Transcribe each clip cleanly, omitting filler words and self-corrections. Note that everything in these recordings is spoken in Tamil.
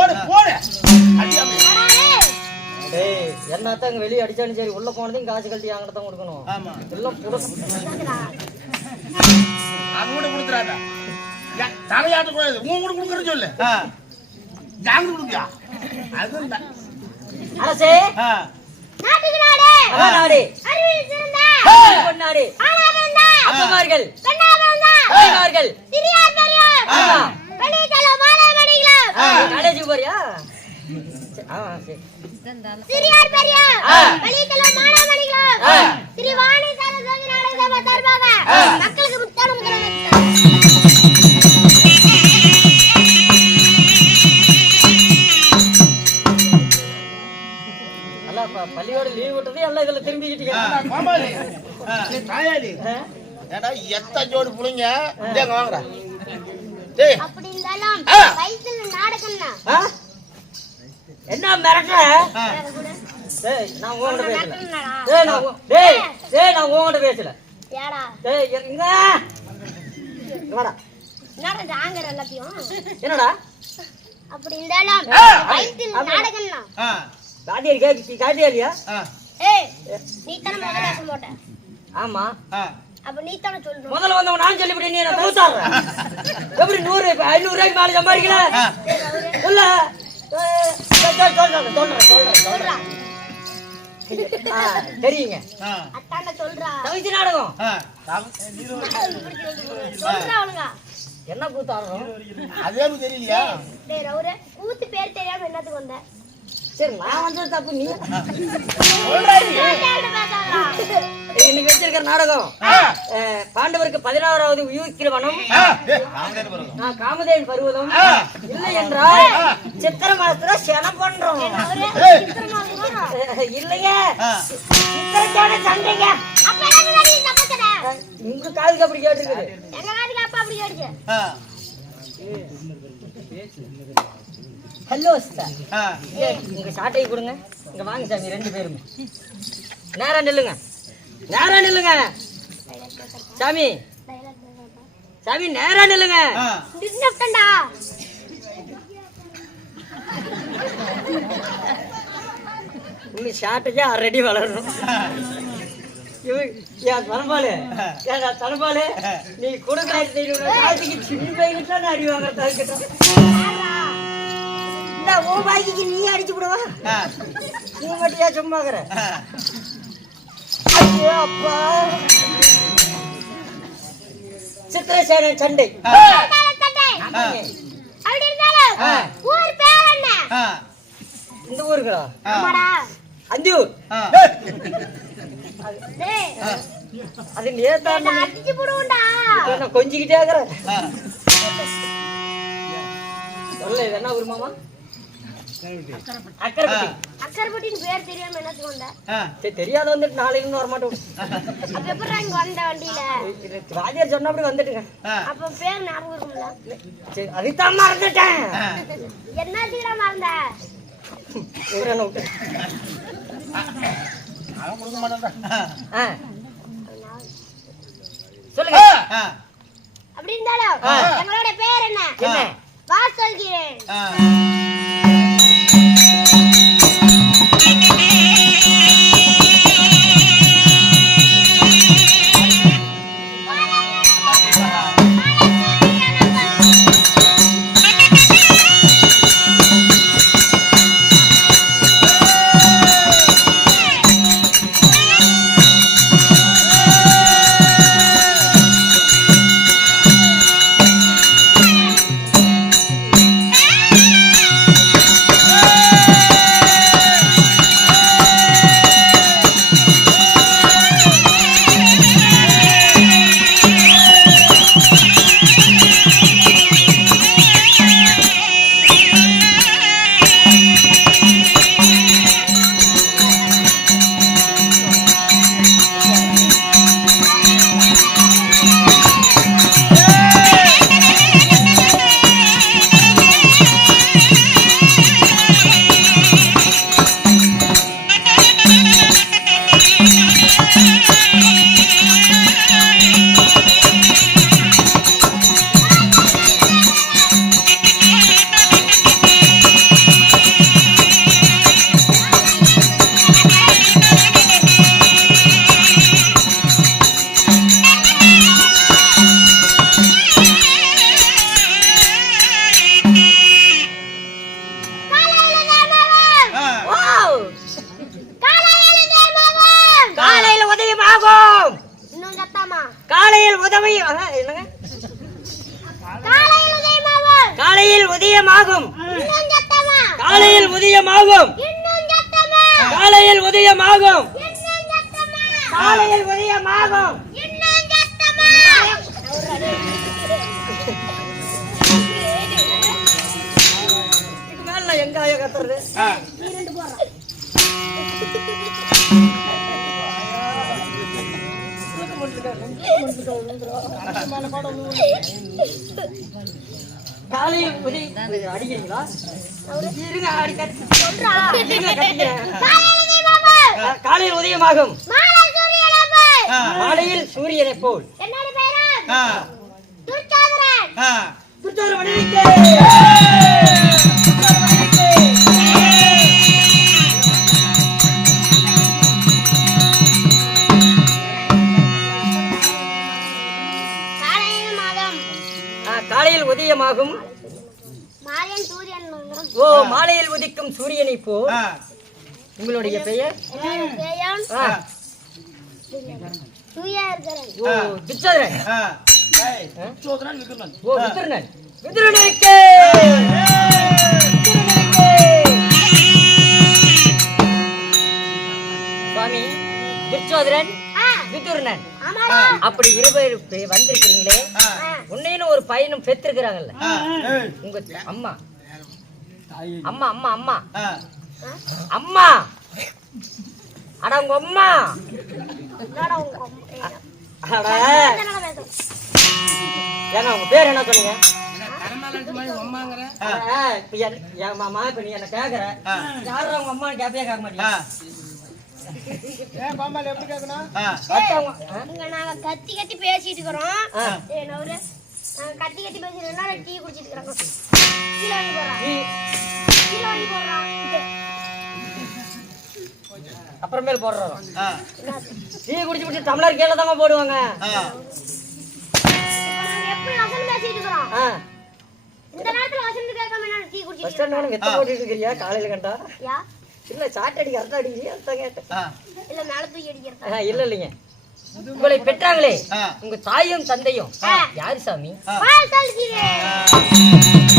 போடு போடு அடியாமே. டேய் என்னத்தான் வெளியே அடிச்சாலும் சரி உள்ள போனதையும் காசு கட்டி அங்கிட்ட தான் கொடுக்கணும். ஆமா எல்லாம் அது கூட கொடுத்துறாடா. தலையாட்ட கூடாது உன் கூட கொடுக்குறேன்னு சொல்லு. ஜாங்க கொடுக்கியா அதுதான் அரசே நாட்டுக்கு நாடு நாடு அறிவில் சிறந்த பொன்னாடு ஆனாவந்த அப்பமார்கள் பெண்ணாவந்த ஐமார்கள் சிறியார் பெரியார் வெளிதல மாலைமணிகள காலேஜ் போறியா? சரி சிறியார் பெரியார் வெளிதல மாலைமணிகள ஸ்ரீ வாணி சரஸ்வதி நாடக சபை சார்பாக மக்களுக்கு முத்தான பள்ளியோட லீவ் விட்டதே எல்லாம் இதுல திரும்பிக்கிட்டீங்க. எத்தனை ஜோடி புள்ளைங்க வாங்குறா. அப்படி இருந்தாலும் வயசுல நாடகம்னா என்ன மிரட்டுற? நான் உங்ககிட்ட பேசல. ஏடா என்னடா ஆங்கற எல்லாத்தையும் என்னடா அப்படி இருந்தாலும் வயசுல நாடகம்னா காட்டியா காட்டியா? ஏய் நீ தான முதல்ல பேச மாட்ட. ஆமா அப்ப நீ தான சொல்லணும். முதல்ல வந்தவன் நான் சொல்லிவிட்டேன். நீ என்ன தூத்தாடுற? எப்படி 100 500 ரூபாய்க்கு மேல சம்பாதிக்கல இல்ல? சொல்றேன் தெரியுங்க. அத்தாண்ட சொல்றா தவிச்சு நாடகம் சொல்றா ஒழுங்கா. என்ன கூத்தாடுறோம் அதே தெரியலையா? டேய் ரவுரே கூத்து பேர் தெரியாம என்னத்துக்கு வந்த? சரி நான் வந்தது தப்பு. நீ இன்னைக்கு வச்சிருக்கிற நாடகம் பாண்டவருக்கு 16வது உயிர்க்கிற வனம் காமதேவன் பருவதம் இல்லை என்றால் சித்திரை மாசத்துல செனம் பண்றோம். இல்லைங்க சித்திரைக்கான சண்டைங்க. உங்க காதுக்கு அப்படி கேட்டுருக்குது. ஹலோ சார் உங்க சாட்டையை கொடுங்க. இங்க வாங்க சாமி ரெண்டு பேரும் நேரா நில்லுங்க. நேரா நில்லுங்க சாமி. சாமி நேரா நில்லுங்க. உங்க ஷாட்டுக்கே ஆல்ரெடி வளரணும். தனபாலு தனபாலு நீ கொடுக்காது சின்ன பையனுக்கு அடி வாங்க உன் பாய்க்கு நீ அடிச்சு விடுவா? நீ மட்டும் ஏன் சும்மாக்குற? அப்பா சித்திரசேன சண்டை இந்த ஊருங்களா? அந்தியூர். அது நான் கொஞ்சிக்கிட்டே இருக்கிறேன். சொல்ல இது என்ன ஊர் மாமா? அக்கரைப்பட்டின்னு பேர் தெரியாம என்ன சொன்ன? சரி தெரியாத வந்துட்டு நாளைக்கு வர மாட்டோம். அப்ப எப்படி இங்க வந்த வண்டியில? ராஜர் சொன்ன அப்படி வந்துட்டுங்க. அப்ப பேர் ஞாபகம் இருக்கும்ல? சரி அதுதான் மறந்துட்டேன். என்னதுடா மறந்த? ஊரன விட்டு அவன் கொடுக்க மாட்டான்டா. சொல்லுங்க. அப்படி இருந்தாலும் எங்களோட பேர் என்ன? என்ன? வா சொல்கிறேன். உதயமாகும் இன்னும் சத்தமா காலையில் உதயமாகும் இன்னும் சத்தமா காலையில் உதயமாகும் இன்னும் சத்தமா காலையில் உதயமாகும் இன்னும் சத்தமா இதுக்கு மேல நான் எங்க ஆயா கத்துறது இரண்டு போறோம் காலையில் அடிக்கிறீங்களா இருங்க அடி கட்டி சொல்றா இருங்க கட்டிக்கிறேன் காலையிலே பாபா காலையில் உதயமாகும் மாலை சூரியனை போல் மாலையில் சூரியனை போல் என்னோட பேரா துர்ச்சாதரன் துர்ச்சோதன மனைவிக்கு காலையில் மாதம் காலையில் உதயமாகும் மாலையன் சூரியன் ஓ மாலையில் உதிக்கும் சூரியனை போ உங்களுடைய பெயர் ஜெயம் ஆ, சூயா இருக்கிறேன் ஓ துச்சோதரன் சோதரன் விக்ரமன் ஓ விதுரனன் விதுரனுக்கு சுவாமி துச்சோதரன் விதுரனன் ஆமாடா அப்படி இருவர் வந்திருக்கிறீங்களே உன்னையும் ஒரு பையனும் பெற்றிருக்கிறாங்கல்ல உங்க அம்மா அம்மா அம்மா அம்மா அம்மா அட உங்க அம்மா என்னடா உங்க அட என்னடா பேசுற ஏங்க உங்க பேர் என்ன சொன்னீங்க அம்மாங்கிற இப்ப என் மாமா இப்ப நீ என்ன கேக்குற யாரும் அவங்க அம்மா கேப்பே கேட்க மாட்டீங்க ஏன் பாம்பால எப்படி கேட்கணும் இங்க நாங்க கத்தி கத்தி பேசிட்டு இருக்கிறோம் ஏய் நவுரு நாங்க கத்தி கத்தி பேசிட்டு இருக்கோம் டீ குடிச்சிட்டு இருக்கோம் கீழ வாங்கி போறான் கீழ வாங்கி போறான் அப்புறமேல் போடுறோம் டீ குடிச்சு விட்டு டம்ளர் கீழே தாங்க போடுவாங்க இப்போ நாங்க எப்படி வசனம் பேசிட்டு இருக்கிறோம் இந்த நேரத்துல வசனம் கேட்காம என்ன டீ குடிச்சிட்டு ஃபர்ஸ்ட் நானும் வெத்த போட்டுட்டு இருக்கிறியா காலையில கண்டா யா இல்ல சாட் அடிக்க அர்த்தம் அடிக்கிறியா அர்த்தம் கேட்டேன் இல்ல மேல தூக்கி அடிக்கிறதா இல்ல இல்லைங்க உங்களை பெற்றாங்களே உங்க தாயும் தந்தையும் யாரு சாமி பால் தள்ளுகிறேன்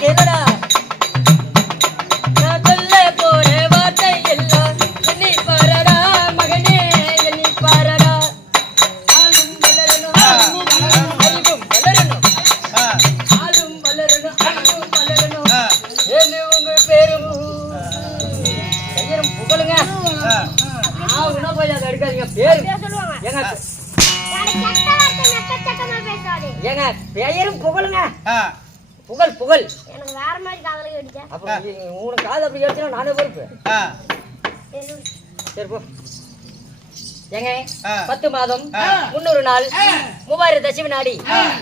கேளடா நான் சொல்ல போற வார்த்தை எல்லாம் எண்ணி பாரடா மகனே எண்ணி பாரடா ஆளும் வளரணும் அறிவும் வளரணும் ஆளும் வளரணும் அறிவும் வளரணும் ஏழு உங்க பேரும் பெயரும் புகழுங்க ஆகுனா போய் அதை எடுக்காதீங்க பேரு சொல்லுவாங்க ஏங்க சட்டமா பேசாதே ஏங்க பெயரும் புகழுங்க புகழ் புகழ் எனக்கு வேற மாதிரி காதல கேட்டுச்சா அப்ப உனக்கு காது அப்படி கேட்டுனா நானே பொறுப்பு சரி போ ஏங்க 10 மாதம் 300 நாள் 3000 தசமி நாடி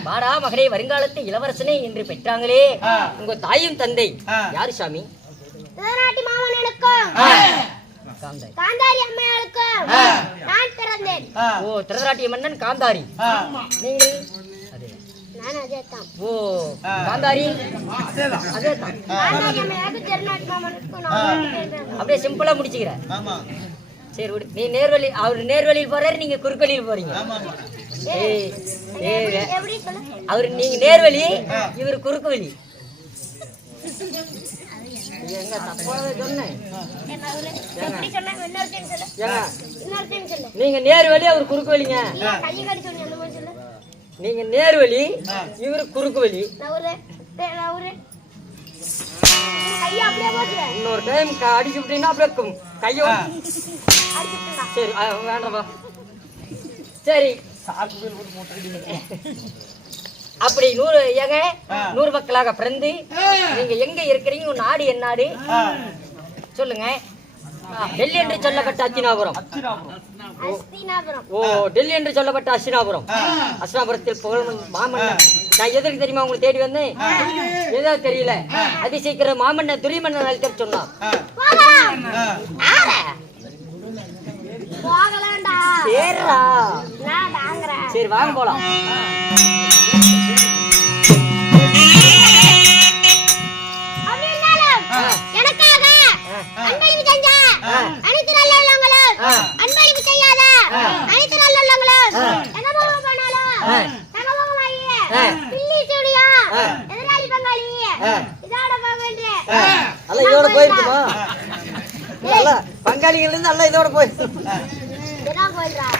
வாடா மகனே வருங்காலத்து இளவரசனே என்று பெற்றாங்களே உங்க தாயும் தந்தை யாரு சாமி திருநாட்டி மாமனுக்கும் காந்தாரி அம்மையாளுக்கும் நான் பிறந்தேன் ஓ திருதராட்டிய மன்னன் காந்தாரி நீங்கள் நான் அதேதான் ஓ காந்தாரி அதேதான் காந்தாரி அம்மையாளுக்கு திருநாட்டி மாமனுக்கும் நான் பிறந்தேன் அப்படியே சிம்பிளா முடிச்சுக்கிறேன் சரி விடு நீ நேர்வழி அவர் நேர்வழியில் போறாரு நீங்க குறுக்கழியில் போறீங்க ஏய் ஏய் எப்படி சொல்ல அவர் நீங்க நேர்வழி இவர் குறுக்கு வழி எங்க தப்பாவே சொன்னேன் எப்படி சொன்னா இன்னொருத்தையும் சொல்லு ஏங்க இன்னொருத்தையும் சொல்லு நீங்க நேர்வழி அவர் குறுக்கு வழிங்க இல்ல கையை கடி சொல்லி அந்த மாதிரி சொல்லு நீங்க நேர்வழி இவர் குறுக்கு வழி நவுரு கையை அப்படியே போட்டு இன்னொரு டைம் அடிச்சு விட்டீங்கன்னா அப்படியே கையோ அடிச்சுட்டா சரி வேண்டாம்ப்பா சரி அப்படி 100 ஏங்க 100 மக்களாக பிறந்து நீங்க எங்க இருக்கிறீங்க உங்க நாடு என்ன நாடு சொல்லுங்க டெல்லி என்று சொல்லப்பட்ட அத்தினாபுரம் அஸ்தினாபுரம் ஓ டெல்லி என்று சொல்லப்பட்ட அஸ்தினாபுரம் அஸ்தினாபுரத்தில் புகழ் மாமன்னன் நான் எதற்கு தெரியுமா உங்களுக்கு தேடி வந்தேன் ஏதோ தெரியல அதிசீக்கிரம் மாமன்னன் துரிமன்னன் அழைக்க சொன்னான் போகலாம்டா சரிடா நான் வாங்குறேன் சரி வாங்க போலாம் எனக்காக அன்பளிப்பு செஞ்ச அனைத்து நல்லவங்களும் அன்பளிப்பு செய்யாத அனைத்து நல்லவங்களும் எங்கபோக போனாலும் தங்கபோகமாகிய பில்லி ஸ்டுடியோ எதிராளி பங்காளி இதோட போகின்ற அல்ல இதோட போயிருக்குமா அல்ல பங்காளிகள் இருந்து அல்ல இதோட போயிருக்கு இதான் போயிடுறா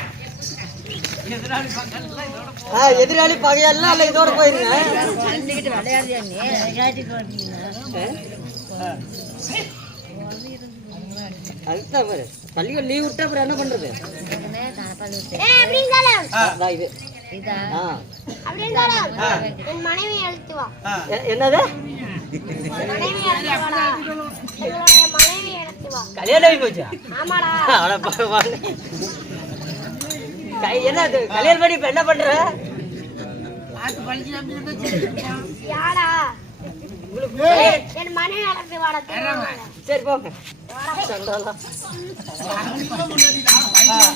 எதிராளி பகையெல்லாம் அல்ல இதோட போயிருங்க அதுதான் பாரு பள்ளிகள் லீவ் விட்டா அப்புறம் என்ன பண்றது இது என் மனைவி அழைத்து வா என்னது மனைவி அழைத்து வாடா எங்களுடைய மனைவி அழைத்து வா கல்யாணம் ஆகி போச்சா ஆமாடா என்ன கல்யாணம் பண்ணி இப்ப என்ன பண்ற யாடா என் மனைவி அழைத்து வாடா சரி போங்க சண்டாலாம் வாடா